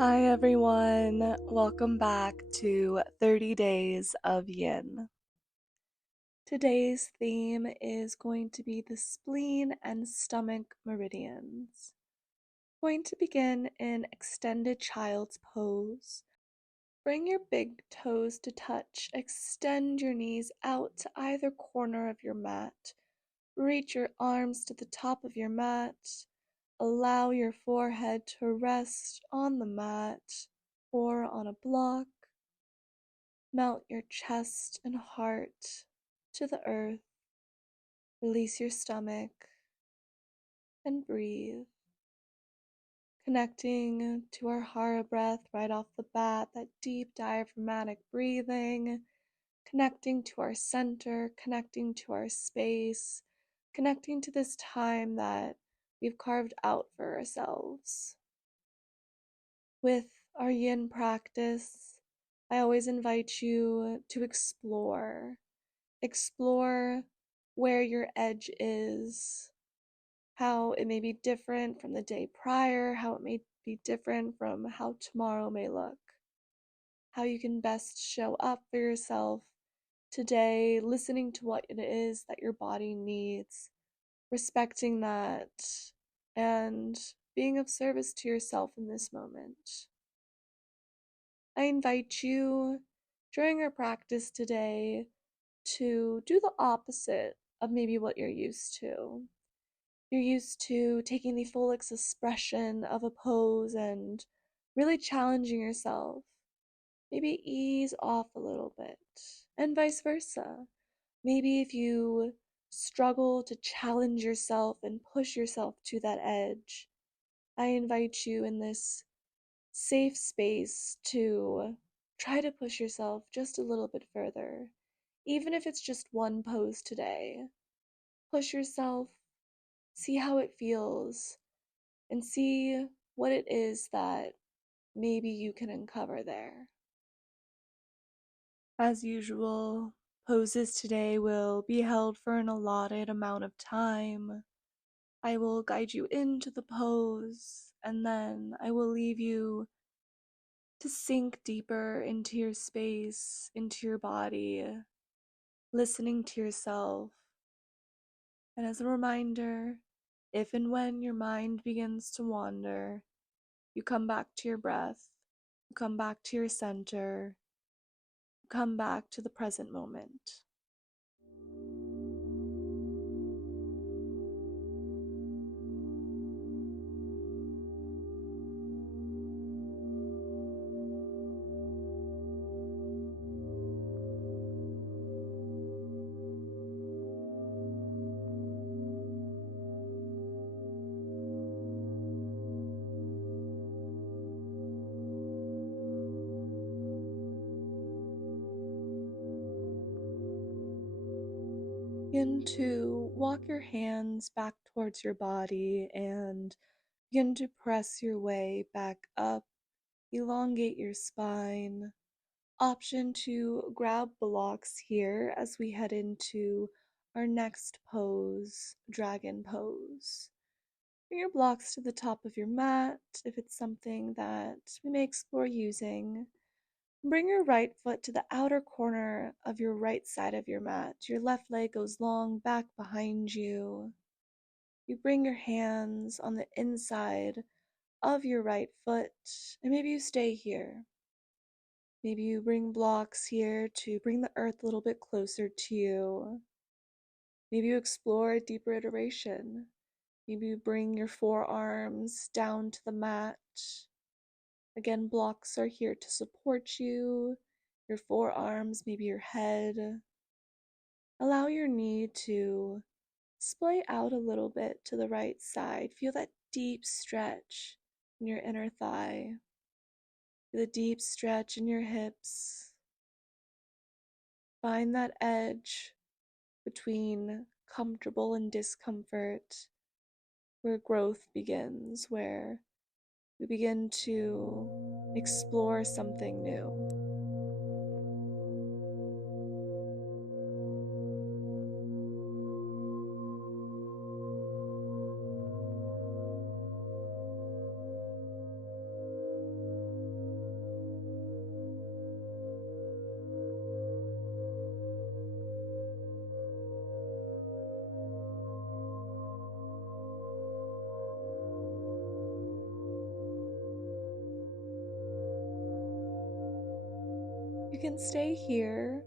Hi everyone, welcome back to 30 Days of Yin. Today's theme is going to be the spleen and stomach meridians. Going to begin in extended child's pose. Bring your big toes to touch, extend your knees out to either corner of your mat. Reach your arms to the top of your mat. Allow your forehead to rest on the mat or on a block. Melt your chest and heart to the earth. Release your stomach and breathe. Connecting to our Hara breath right off the bat, that deep diaphragmatic breathing. Connecting to our center, connecting to our space, connecting to this time that we've carved out for ourselves. With our yin practice, I always invite you to explore. Explore where your edge is, how it may be different from the day prior, how it may be different from how tomorrow may look, how you can best show up for yourself today, listening to what it is that your body needs, respecting that, and being of service to yourself in this moment. I invite you during our practice today to do the opposite of maybe what you're used to. You're used to taking the full expression of a pose and really challenging yourself. Maybe ease off a little bit, and vice versa. Maybe if you struggle to challenge yourself and push yourself to that edge, I invite you in this safe space to try to push yourself just a little bit further. Even if it's just one pose today, push yourself, see how it feels, and see what it is that maybe you can uncover there. As usual, poses today will be held for an allotted amount of time. I will guide you into the pose, and then I will leave you to sink deeper into your space, into your body, listening to yourself. And as a reminder, if and when your mind begins to wander, you come back to your breath, you come back to your center, you come back to the present moment. Begin to walk your hands back towards your body and begin to press your way back up. Elongate your spine. Option to grab blocks here as we head into our next pose, dragon pose. Bring your blocks to the top of your mat if it's something that we may explore using. Bring your right foot to the outer corner of your right side of your mat. Your left leg goes long back behind you. You bring your hands on the inside of your right foot, and maybe you stay here. Maybe you bring blocks here to bring the earth a little bit closer to you. Maybe you explore a deeper iteration. Maybe you bring your forearms down to the mat. Again, blocks are here to support you, your forearms, maybe your head. Allow your knee to splay out a little bit to the right side. Feel that deep stretch in your inner thigh. Feel the deep stretch in your hips. Find that edge between comfortable and discomfort, where growth begins, where we begin to explore something new. can stay here,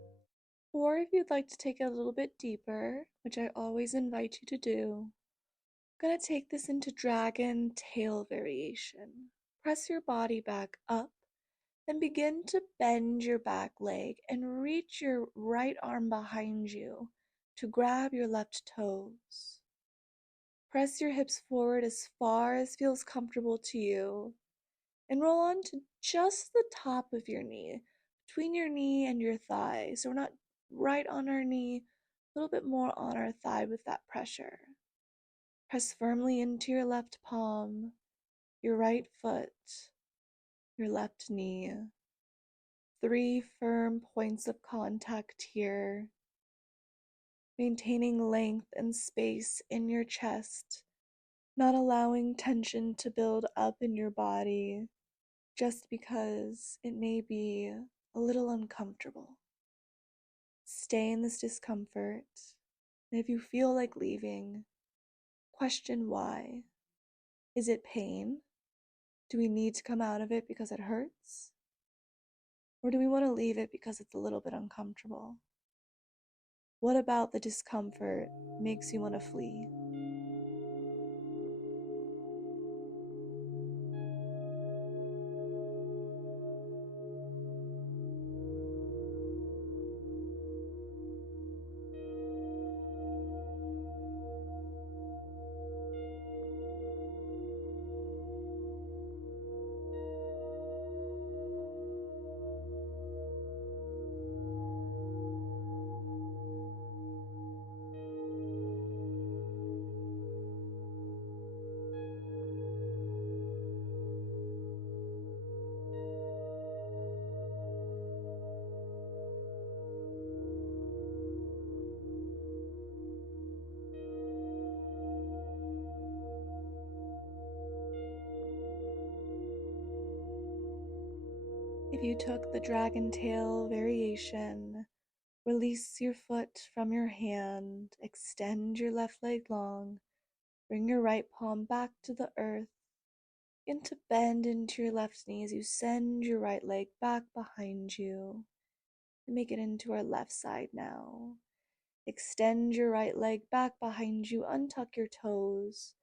or if you'd like to take it a little bit deeper, which I always invite you to do, I'm going to take this into dragon tail variation. Press your body back up, then begin to bend your back leg and reach your right arm behind you to grab your left toes. Press your hips forward as far as feels comfortable to you and roll onto just the top of your knee, between your knee and your thigh. So we're not right on our knee, a little bit more on our thigh with that pressure. Press firmly into your left palm, your right foot, your left knee. 3 firm points of contact here, maintaining length and space in your chest, not allowing tension to build up in your body just because it may be a little uncomfortable. Stay in this discomfort, and if you feel like leaving, question why. Is it pain? Do we need to come out of it because it hurts? Or do we want to leave it because it's a little bit uncomfortable? What about the discomfort makes you want to flee? If you took the dragon tail variation, release your foot from your hand, extend your left leg long, bring your right palm back to the earth, begin to bend into your left knee as you send your right leg back behind you. And make it into our left side now. Extend your right leg back behind you, untuck your toes.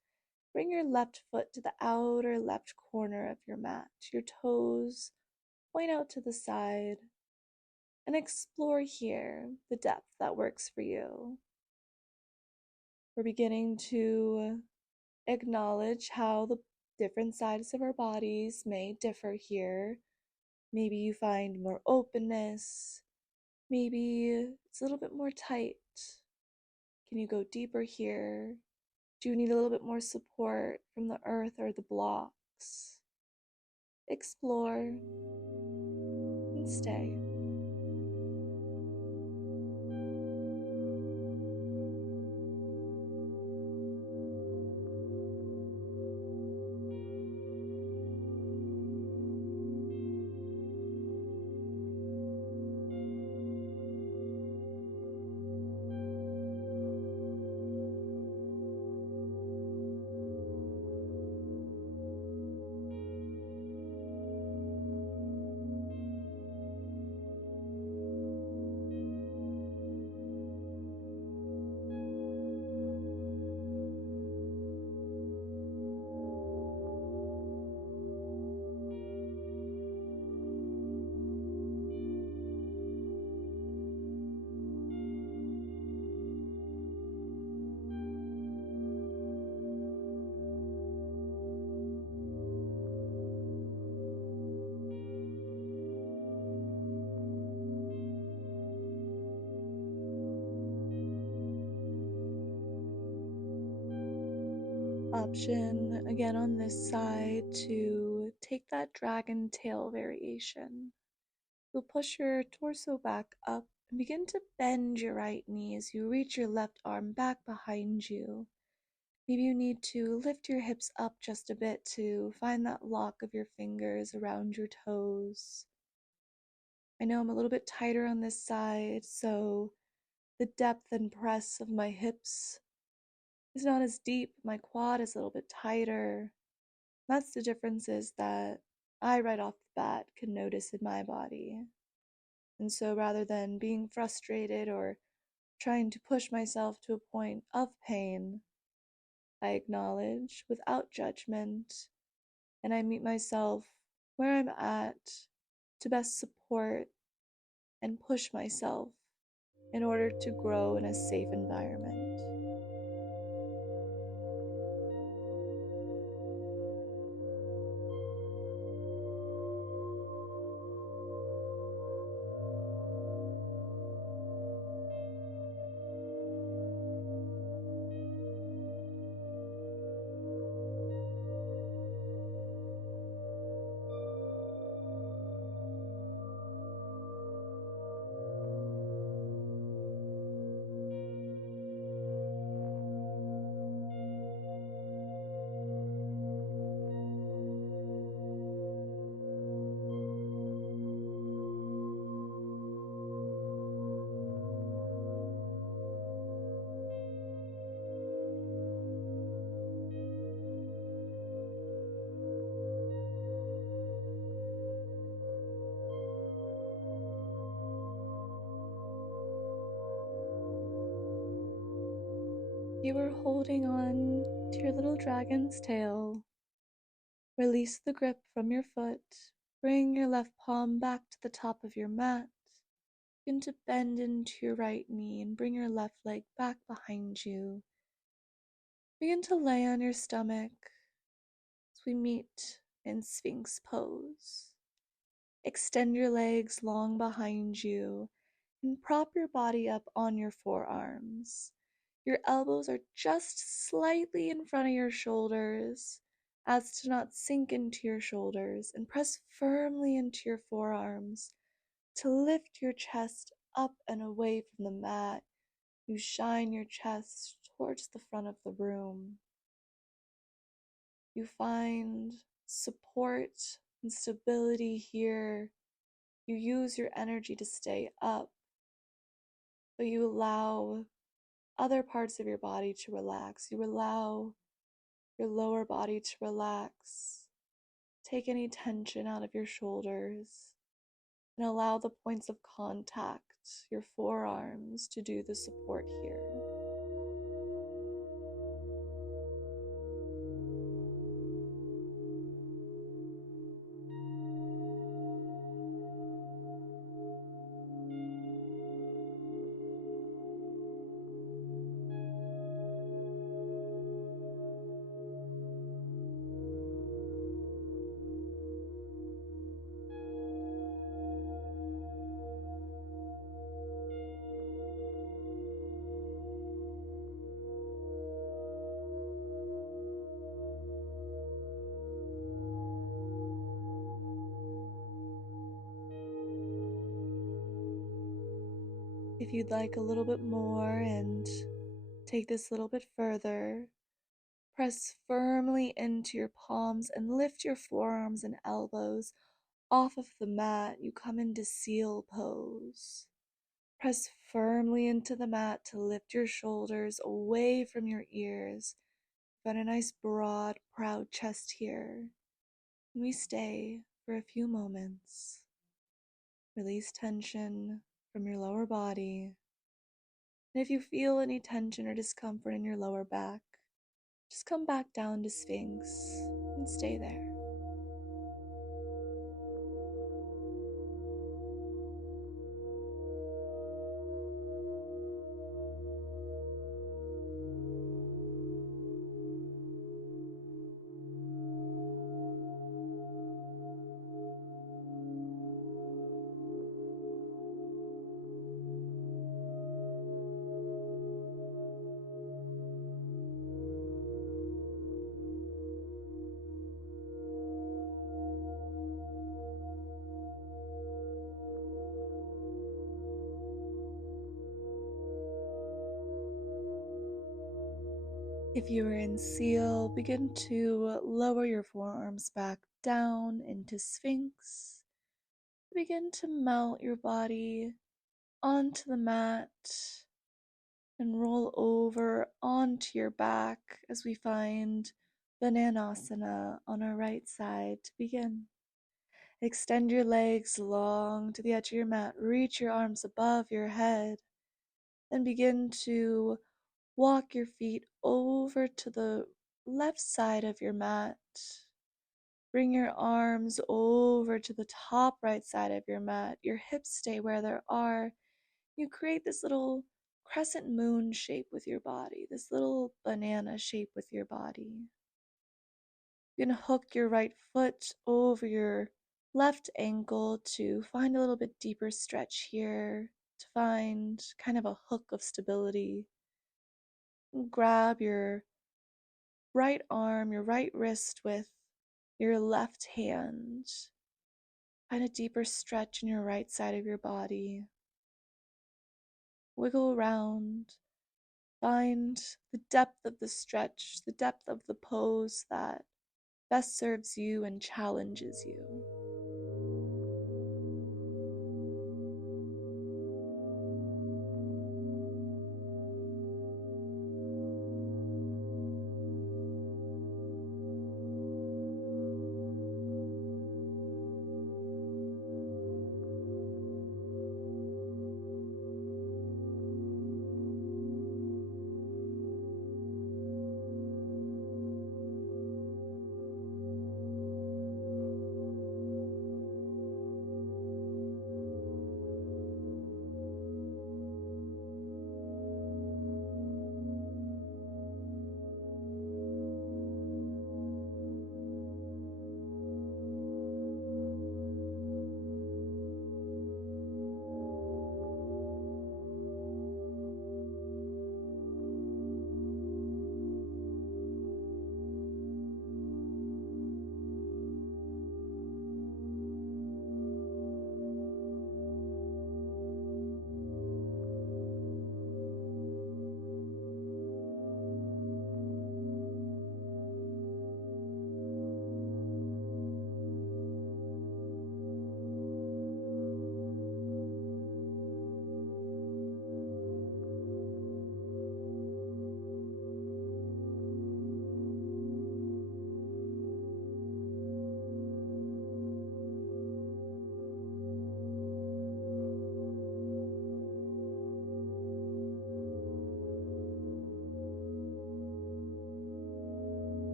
Bring your left foot to the outer left corner of your mat. Your toes point out to the side, and explore here the depth that works for you. We're beginning to acknowledge how the different sides of our bodies may differ here. Maybe you find more openness. Maybe it's a little bit more tight. Can you go deeper here? Do you need a little bit more support from the earth or the blocks? Explore and stay. Option again on this side to take that dragon tail variation. You'll push your torso back up and begin to bend your right knee as you reach your left arm back behind you. Maybe you need to lift your hips up just a bit to find that lock of your fingers around your toes. I know I'm a little bit tighter on this side, so the depth and press of my hips is not as deep. My quad is a little bit tighter. That's the differences that I right off the bat can notice in my body. And so rather than being frustrated or trying to push myself to a point of pain, I acknowledge without judgment, and I meet myself where I'm at to best support and push myself in order to grow in a safe environment. You are holding on to your little dragon's tail. Release the grip from your foot. Bring your left palm back to the top of your mat. Begin to bend into your right knee and bring your left leg back behind you. Begin to lay on your stomach as we meet in Sphinx Pose. Extend your legs long behind you and prop your body up on your forearms. Your elbows are just slightly in front of your shoulders as to not sink into your shoulders, and press firmly into your forearms to lift your chest up and away from the mat. You shine your chest towards the front of the room. You find support and stability here. You use your energy to stay up, but you allow other parts of your body to relax. You allow your lower body to relax. Take any tension out of your shoulders and allow the points of contact, your forearms, to do the support here. If you'd like a little bit more and take this a little bit further, press firmly into your palms and lift your forearms and elbows off of the mat. You come into seal pose. Press firmly into the mat to lift your shoulders away from your ears. Got a nice broad, proud chest here. And we stay for a few moments. Release tension from your lower body. And if you feel any tension or discomfort in your lower back, just come back down to Sphinx and stay there. If you are in seal, begin to lower your forearms back down into Sphinx. Begin to melt your body onto the mat and roll over onto your back as we find Bananasana on our right side to begin. Extend your legs long to the edge of your mat. Reach your arms above your head. Then begin to walk your feet over to the left side of your mat. Bring your arms over to the top right side of your mat. Your hips stay where they are. You create this little crescent moon shape with your body, this little banana shape with your body. You're going to hook your right foot over your left ankle to find a little bit deeper stretch here, to find kind of a hook of stability. Grab your right arm, your right wrist with your left hand. Find a deeper stretch in your right side of your body. Wiggle around. Find the depth of the stretch, the depth of the pose that best serves you and challenges you.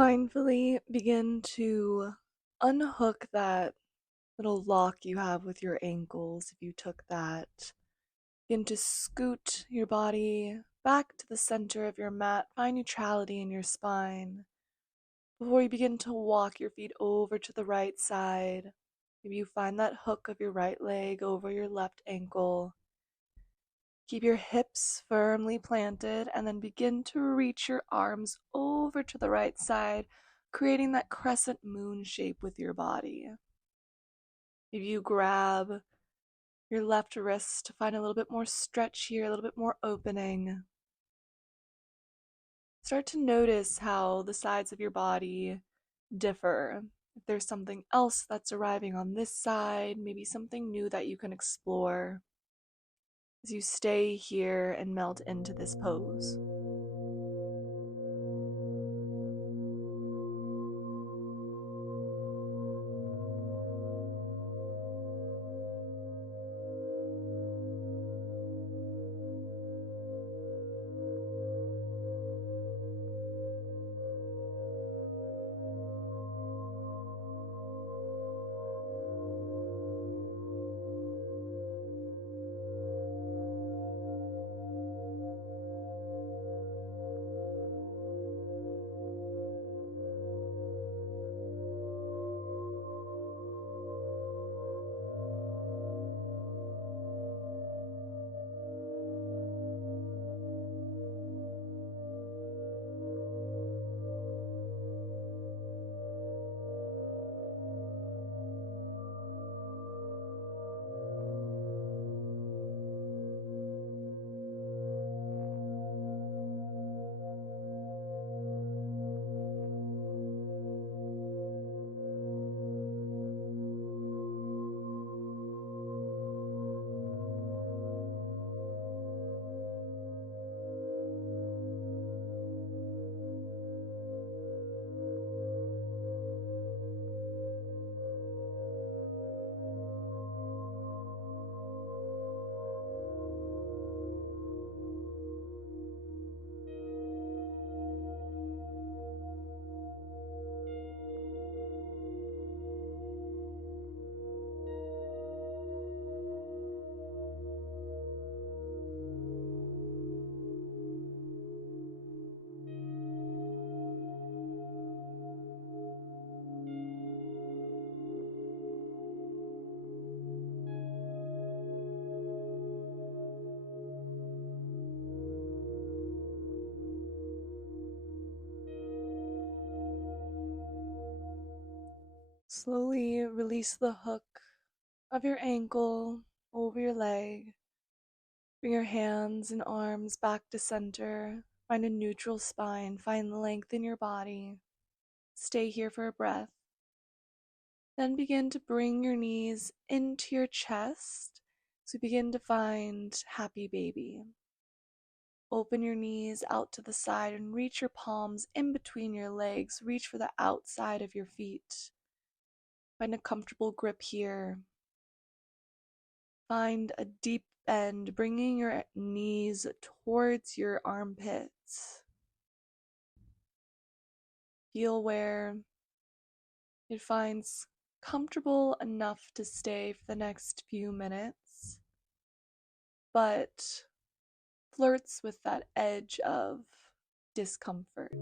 Mindfully begin to unhook that little lock you have with your ankles if you took that. Begin to scoot your body back to the center of your mat. Find neutrality in your spine. Before you begin to walk your feet over to the right side, maybe you find that hook of your right leg over your left ankle. Keep your hips firmly planted and then begin to reach your arms over to the right side, creating that crescent moon shape with your body. Maybe you grab your left wrist to find a little bit more stretch here, a little bit more opening. Start to notice how the sides of your body differ. If there's something else that's arriving on this side, maybe something new that you can explore as you stay here and melt into this pose. Slowly release the hook of your ankle over your leg. Bring your hands and arms back to center. Find a neutral spine. Find length in your body. Stay here for a breath. Then begin to bring your knees into your chest. So begin to find happy baby. Open your knees out to the side and reach your palms in between your legs. Reach for the outside of your feet. Find a comfortable grip here. Find a deep bend, bringing your knees towards your armpits. Feel where it finds comfortable enough to stay for the next few minutes, but flirts with that edge of discomfort.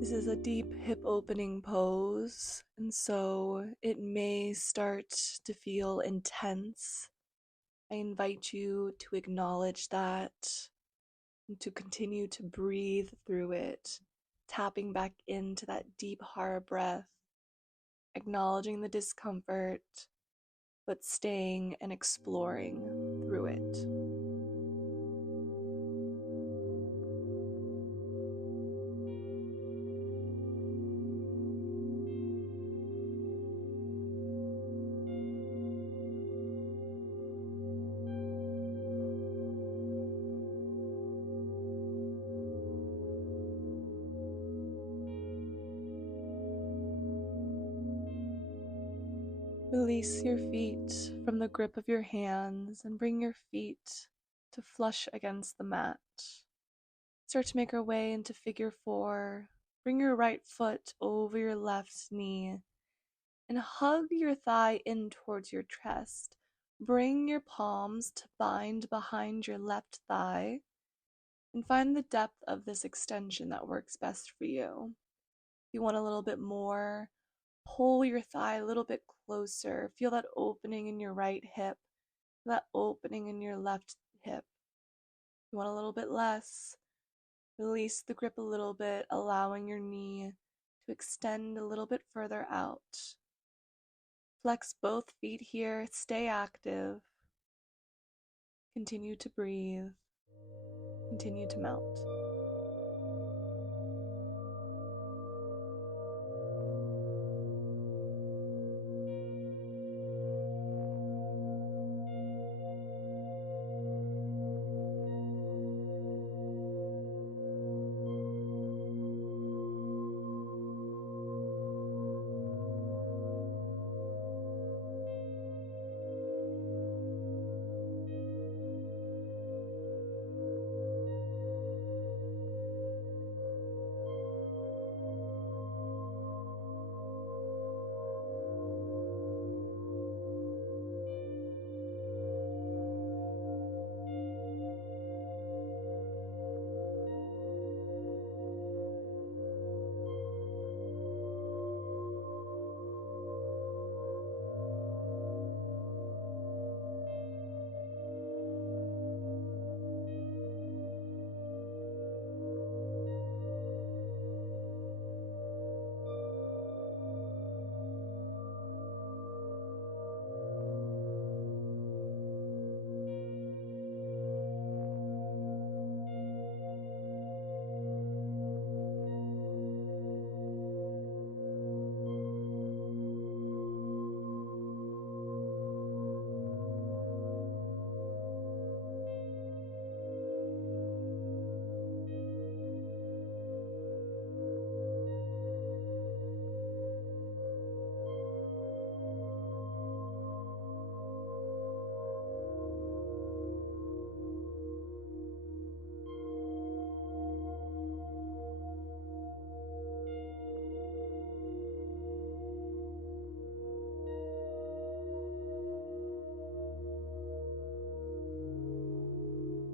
This is a deep hip opening pose, and so it may start to feel intense. I invite you to acknowledge that and to continue to breathe through it, tapping back into that deep hara breath, acknowledging the discomfort, but staying and exploring through it. Release your feet from the grip of your hands and bring your feet to flush against the mat. Start to make our way into figure 4. Bring your right foot over your left knee and hug your thigh in towards your chest. Bring your palms to bind behind your left thigh and find the depth of this extension that works best for you. If you want a little bit more, pull your thigh a little bit closer. Feel that opening in your right hip, that opening in your left hip. If you want a little bit less, release the grip a little bit, allowing your knee to extend a little bit further out. Flex both feet here, stay active. Continue to breathe. Continue to melt.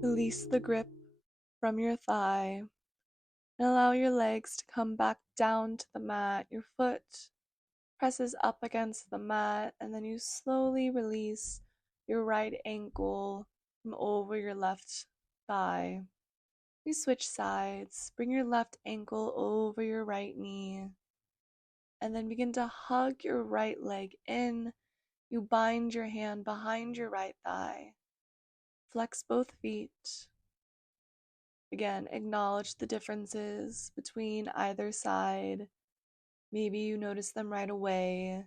Release the grip from your thigh and allow your legs to come back down to the mat. Your foot presses up against the mat, and then you slowly release your right ankle from over your left thigh. We switch sides. Bring your left ankle over your right knee, and then begin to hug your right leg in. You bind your hand behind your right thigh. Flex both feet. Again, acknowledge the differences between either side. Maybe you notice them right away.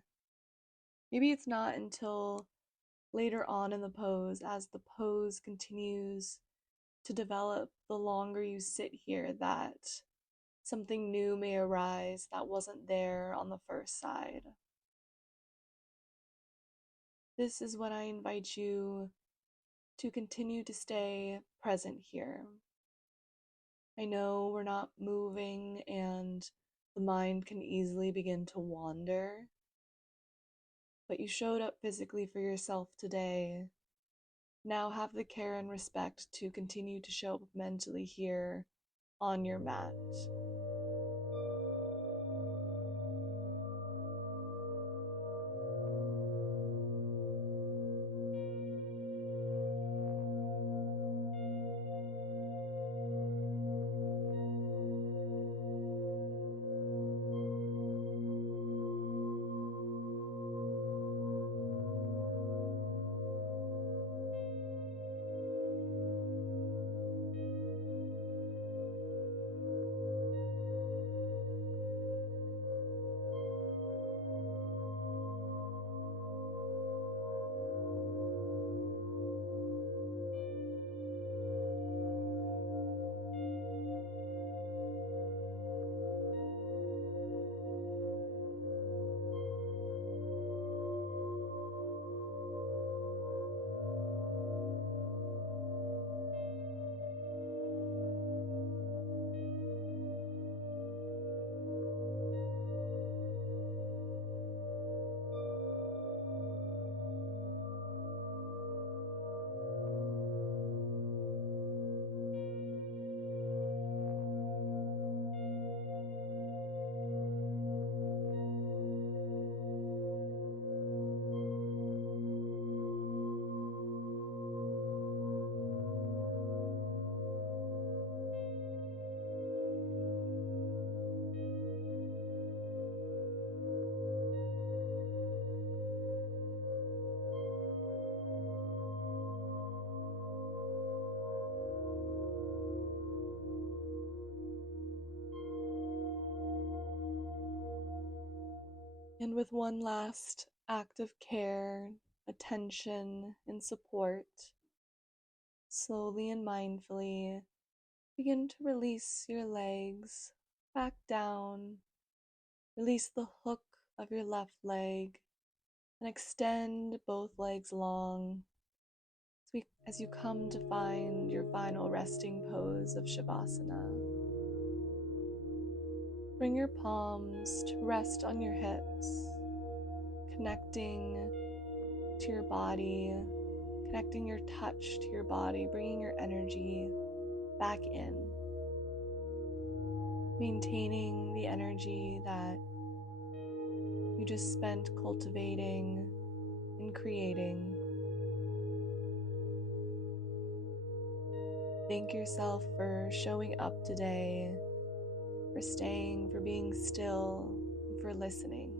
Maybe it's not until later on in the pose, as the pose continues to develop, the longer you sit here, that something new may arise that wasn't there on the first side. This is when I invite you to continue to stay present here. I know we're not moving and the mind can easily begin to wander, but you showed up physically for yourself today. Now have the care and respect to continue to show up mentally here on your mat. And with one last act of care, attention, and support, slowly and mindfully begin to release your legs back down. Release the hook of your left leg and extend both legs long as you come to find your final resting pose of Shavasana. Bring your palms to rest on your hips, connecting to your body, connecting your touch to your body, bringing your energy back in, maintaining the energy that you just spent cultivating and creating. Thank yourself for showing up today, for staying, for being still, and for listening.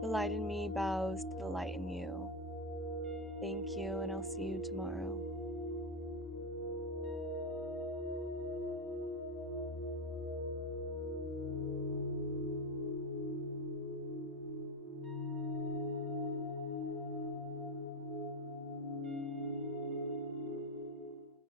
The light in me bows to the light in you. Thank you, and I'll see you tomorrow.